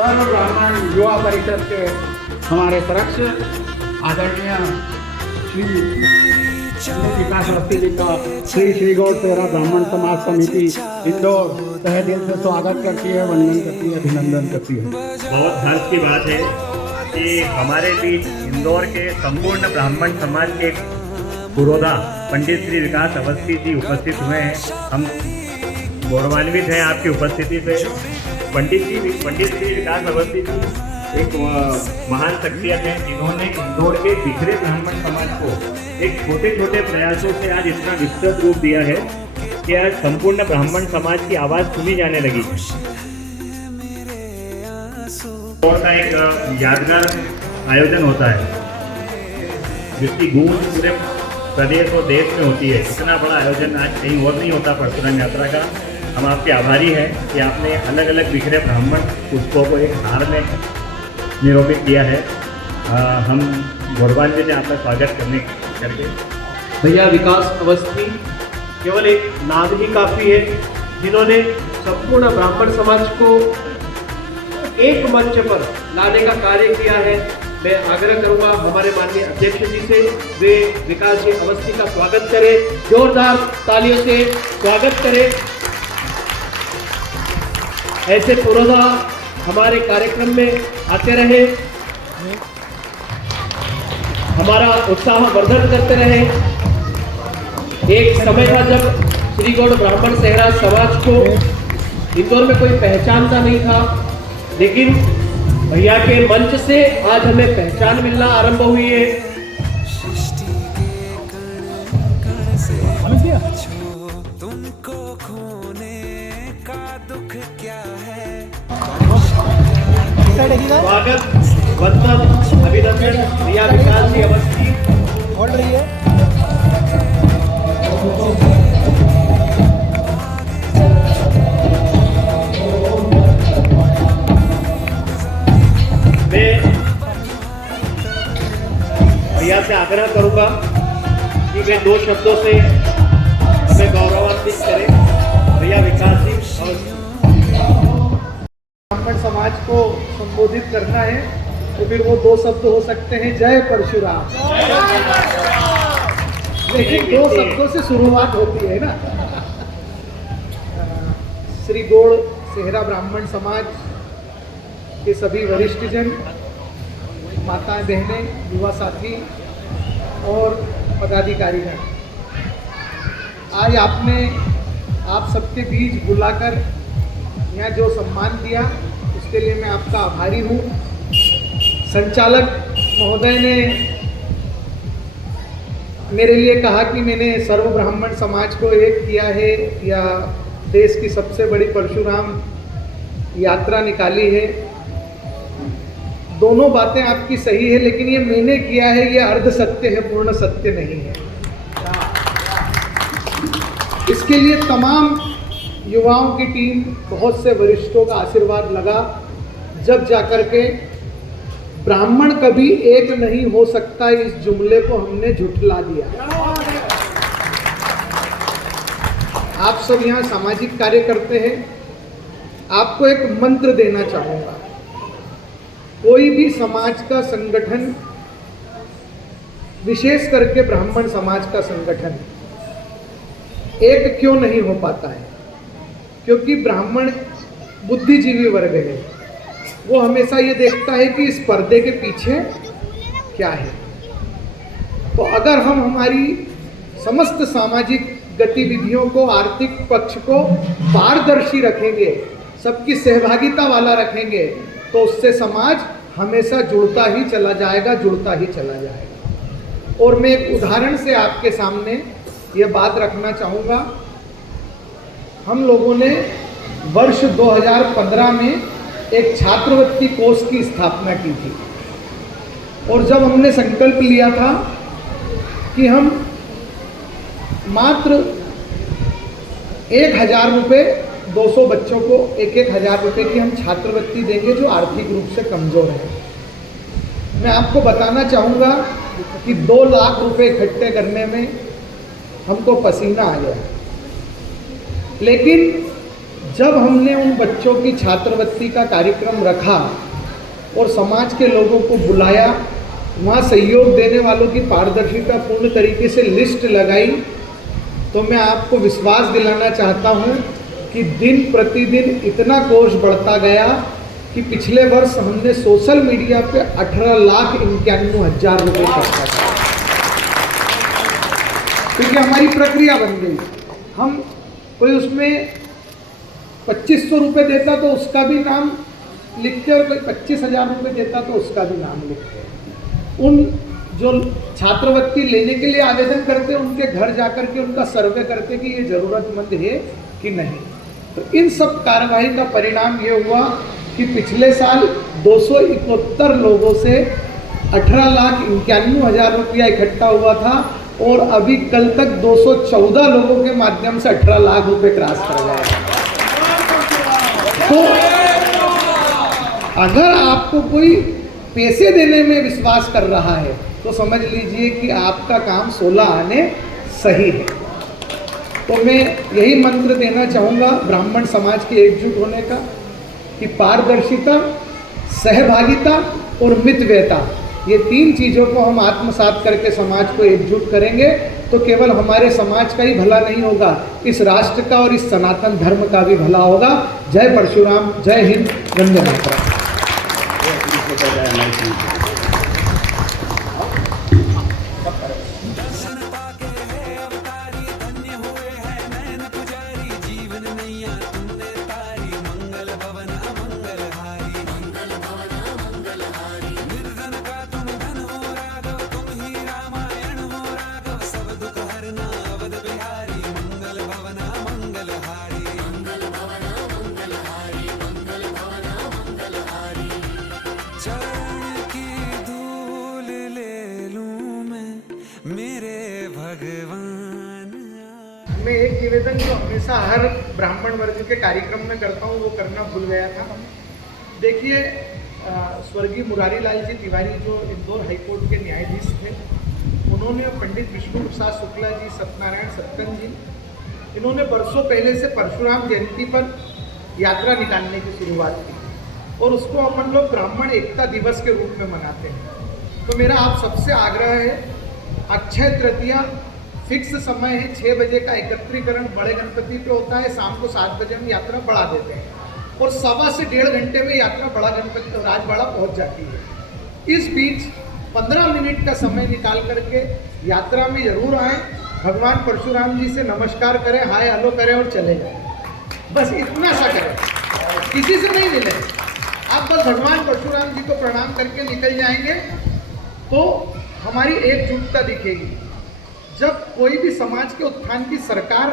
सर्व ब्राह्मण युवा परिषद के हमारे सरक्ष आदरणीय श्री विकास अवस्थी जी का श्री गौड़ सेहरा ब्राह्मण समाज समिति इंदौर तहे दिल से स्वागत करती है, वंदन करती है, अभिनंदन करती है। बहुत हर्ष की बात है कि हमारे बीच इंदौर के संपूर्ण ब्राह्मण समाज के पुरोधा पंडित श्री विकास अवस्थी जी उपस्थित हुए हैं। हम गौरवान्वित हैं आपकी उपस्थिति से। पंडित श्री विकास अवस्थी जी एक महान शख्सियत है जिन्होंने इंदौर के बिखरे ब्राह्मण समाज को एक छोटे छोटे प्रयासों से आज इतना विस्तृत रूप दिया है कि आज संपूर्ण ब्राह्मण समाज की आवाज़ सुनी जाने लगी। और का एक यादगार आयोजन होता है जिसकी गूंज पूरे प्रदेश और देश में होती है। इतना बड़ा आयोजन आज कहीं और नहीं होता परशुराम यात्रा का। हम आपके आभारी हैं कि आपने अलग अलग बिखरे ब्राह्मण पुष्पों को एक हार में निरूपित किया है। हम गौरवान्वित हैं आपका स्वागत करके। भैया विकास अवस्थी केवल एक नाम ही काफ़ी है, जिन्होंने संपूर्ण ब्राह्मण समाज को एक मंच पर लाने का कार्य किया है। मैं आग्रह करूंगा हमारे माननीय अध्यक्ष जी से, वे विकास जी अवस्थी का स्वागत करें, जोरदार तालियों से स्वागत करें। ऐसे पुरोधा हमारे कार्यक्रम में आते रहे, हमारा उत्साह वर्धन करते रहे। एक समय था जब श्री गौड़ ब्राह्मण सेहरा समाज को इंदौर में कोई पहचानता नहीं था, लेकिन भैया के मंच से आज हमें पहचान मिलना आरंभ हुई है। तुमको खोने का दुख क्या है। स्वागत, वंदन, अभिनंदन भैया विकास जी अवस्थी बोल रही है। मैं भैया से आग्रह करूंगा कि वे दो शब्दों से हमें गौरवान्वित करें। भैया विकास जी ब्राह्मण समाज को संबोधित करना है तो फिर वो दो शब्द हो सकते हैं, जय परशुराम। लेकिन दो शब्दों से शुरुआत होती है ना। श्री गौड़ सेहरा ब्राह्मण समाज के सभी वरिष्ठ जन, माताएं, बहनें, युवा साथी और पदाधिकारीगण, आज आपने आप सबके बीच बुलाकर यहाँ जो सम्मान दिया उसके लिए मैं आपका आभारी हूँ। संचालक महोदय ने मेरे लिए कहा कि मैंने सर्व ब्राह्मण समाज को एक किया है या देश की सबसे बड़ी परशुराम यात्रा निकाली है। दोनों बातें आपकी सही है, लेकिन ये मैंने किया है ये अर्ध सत्य है, पूर्ण सत्य नहीं है। इसके लिए तमाम युवाओं की टीम, बहुत से वरिष्ठों का आशीर्वाद लगा, जब जाकर के ब्राह्मण कभी एक नहीं हो सकता इस जुमले को हमने झुठला दिया। आप सब यहाँ सामाजिक कार्य करते हैं, आपको एक मंत्र देना चाहूँगा। कोई भी समाज का संगठन, विशेष करके ब्राह्मण समाज का संगठन, एक क्यों नहीं हो पाता है? क्योंकि ब्राह्मण बुद्धिजीवी वर्ग है। वो हमेशा ये देखता है कि इस पर्दे के पीछे क्या है। तो अगर हम हमारी समस्त सामाजिक गतिविधियों को, आर्थिक पक्ष को पारदर्शी रखेंगे, सबकी सहभागिता वाला रखेंगे, तो उससे समाज हमेशा जुड़ता ही चला जाएगा, जुड़ता ही चला जाएगा। और मैं एक उदाहरण से आपके सामने ये बात रखना चाहूँगा। हम लोगों ने वर्ष 2015 में एक छात्रवृत्ति कोष की स्थापना की थी, और जब हमने संकल्प लिया था कि हम मात्र 1000 रुपये 200 बच्चों को 1,000 रुपये की हम छात्रवृत्ति देंगे जो आर्थिक रूप से कमज़ोर हैं। मैं आपको बताना चाहूँगा कि 2 लाख रुपये इकट्ठे करने में हमको पसीना आ गया, लेकिन जब हमने उन बच्चों की छात्रवृत्ति का कार्यक्रम रखा और समाज के लोगों को बुलाया, वहाँ सहयोग देने वालों की पारदर्शिता पूर्ण तरीके से लिस्ट लगाई, तो मैं आपको विश्वास दिलाना चाहता हूँ कि दिन प्रतिदिन इतना कोष बढ़ता गया कि पिछले वर्ष हमने सोशल मीडिया पे 18,91,000 रुपये खर्चा किया, क्योंकि हमारी प्रक्रिया बन गई। हम कोई उसमें 2500 रुपये देता तो उसका भी नाम लिखते और कोई 25,000 रुपये देता तो उसका भी नाम लिखते। उन जो छात्रवृत्ति लेने के लिए आवेदन करते उनके घर जाकर के उनका सर्वे करते कि ये ज़रूरतमंद है कि नहीं। तो इन सब कार्रवाई का परिणाम ये हुआ कि पिछले साल 271 लोगों से 18,91,000 रुपया इकट्ठा हुआ था और अभी कल तक 214 लोगों के माध्यम से 18 लाख रुपए क्रॉस कर गए। तो अगर आपको कोई पैसे देने में विश्वास कर रहा है तो समझ लीजिए कि आपका काम 16 आने सही है। तो मैं यही मंत्र देना चाहूँगा ब्राह्मण समाज के एकजुट होने का कि पारदर्शिता, सहभागिता और मितव्ययता, ये 3 चीज़ों को हम आत्मसात करके समाज को एकजुट करेंगे तो केवल हमारे समाज का ही भला नहीं होगा, इस राष्ट्र का और इस सनातन धर्म का भी भला होगा। जय परशुराम, जय हिंद, वंदे मातरम। चरण की धूल ले लूं मैं मेरे भगवान। मैं एक निवेदन जो हमेशा हर ब्राह्मण वर्ग के कार्यक्रम में करता हूँ वो करना भूल गया था। देखिए, स्वर्गीय मुरारी लाल जी तिवारी जो इंदौर हाईकोर्ट के न्यायाधीश थे, उन्होंने पंडित विष्णु प्रसाद शुक्ला जी, सत्यनारायण सत्कन जी, इन्होंने वर्षों पहले से परशुराम जयंती पर यात्रा निकालने की शुरुआत की और उसको अपन लोग ब्राह्मण एकता दिवस के रूप में मनाते हैं। तो मेरा आप सबसे आग्रह है, अक्षय तृतीया फिक्स समय है, 6 बजे का एकत्रीकरण बड़े गणपति पे होता है, शाम को 7 बजे हम यात्रा बढ़ा देते हैं और 1.25 से 1.5 घंटे में यात्रा बड़ा गणपति राजवाड़ा पहुंच जाती है। इस बीच 15 मिनट का समय निकाल करके यात्रा में जरूर आए, भगवान परशुराम जी से नमस्कार करें, हाय हेलो करें और चले जाएं। बस इतना सा करें, किसी से नहीं मिले, आप बस भगवान परशुराम जी को प्रणाम करके निकल जाएंगे तो हमारी एकजुटता दिखेगी। जब कोई भी समाज के उत्थान की सरकार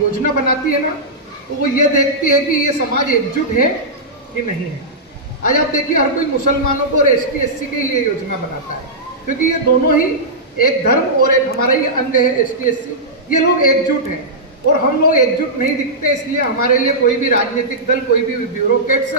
योजना बनाती है ना, तो वो ये देखती है कि ये समाज एकजुट है कि नहीं है। आज आप देखिए, हर कोई मुसलमानों को और ST SC के लिए योजना बनाता है, क्योंकि ये दोनों ही एक धर्म और एक हमारा ही अंग है ST SC। ये लोग एकजुट हैं और हम लोग एकजुट नहीं दिखते, इसलिए हमारे लिए कोई भी राजनीतिक दल, कोई भी ब्यूरोक्रेट्स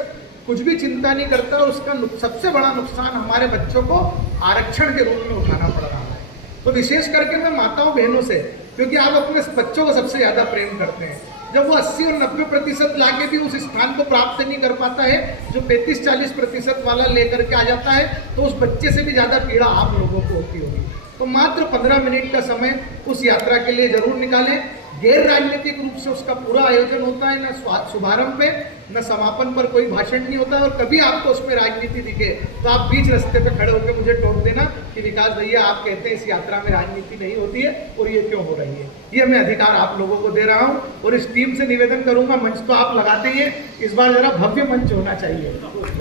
कुछ भी चिंता नहीं करता और उसका सबसे बड़ा नुकसान हमारे बच्चों को आरक्षण के रूप में उठाना पड़ रहा है। तो विशेष करके मैं माताओं बहनों से, क्योंकि आप अपने बच्चों को सबसे ज़्यादा प्रेम करते हैं, जब वो 80 और 90% लाके भी उस स्थान को प्राप्त नहीं कर पाता है जो 35-40% वाला लेकर के आ जाता है, तो उस बच्चे से भी ज़्यादा पीड़ा आप लोगों को होती होगी। तो मात्र 15 मिनट का समय उस यात्रा के लिए जरूर निकालें। गैर राजनीतिक रूप से उसका पूरा आयोजन होता है, न शुभारंभ पे न समापन पर कोई भाषण नहीं होता है। और कभी आपको उसमें राजनीति दिखे तो आप बीच रास्ते पे खड़े होकर मुझे टोक देना कि विकास भैया, आप कहते हैं इस यात्रा में राजनीति नहीं होती है और ये क्यों हो रही है। ये मैं अधिकार आप लोगों को दे रहा हूँ और इस टीम से निवेदन करूंगा, मंच तो आप लगाते ही हैं, इस बार जरा भव्य मंच होना चाहिए,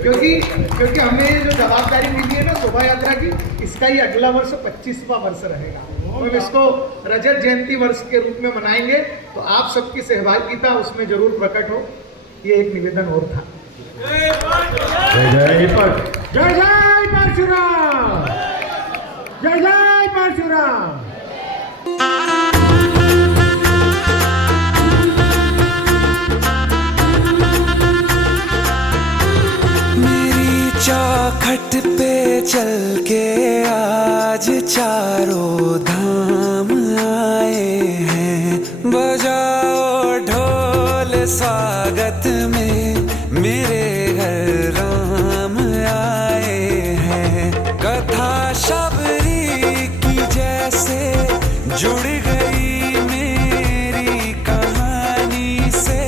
क्योंकि हमें जो जवाबदारी मिली है ना शोभा यात्रा की, इसका ही अगला वर्ष 25वां वर्ष रहेगा। हम इसको रजत जयंती वर्ष के रूप में मनाएंगे, तो आप सबकी सहभागिता उसमें जरूर प्रकट हो। ये एक निवेदन और था। जय जय परशुराम, जय जय परशुराम। मेरी चौखट पे चल के आज चारों धाम आए हैं, बजाओ ढोल स्वागत में मेरे घर राम आए हैं। कथा शबरी की जैसे जुड़ गई मेरी कहानी से,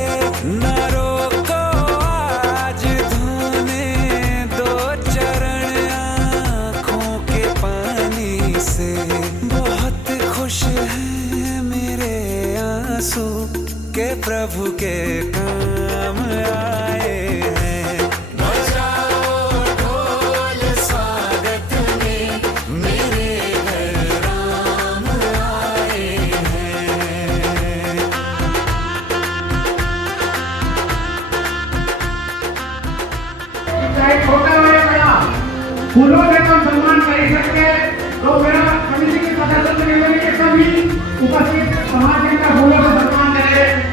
न रोको आज धोने दो चरण आँखों के पानी से। बहुत खुश हैं मेरे आंसू के प्रभु के काम आए हैं। बजाओ ढोल स्वागत में मेरे घर राम आए हैं। चाहे छोटा हो या बड़ा, फूलों से तो सम्मान कर ही सकते हैं। तो मेरा समिति के सदस्य निवेदन है कि सभी उपस्थित समाज का फूलों से सम्मान करें।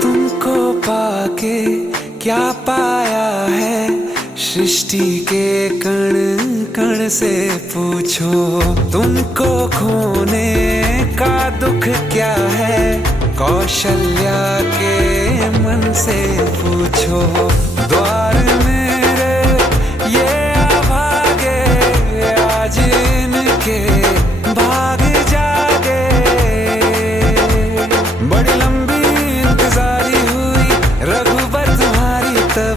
तुमको पाके क्या पाया है, सृष्टि के कण कण से पूछो। तुमको खोने का दुख क्या है, कौशल्या के मन से पूछो। द्वार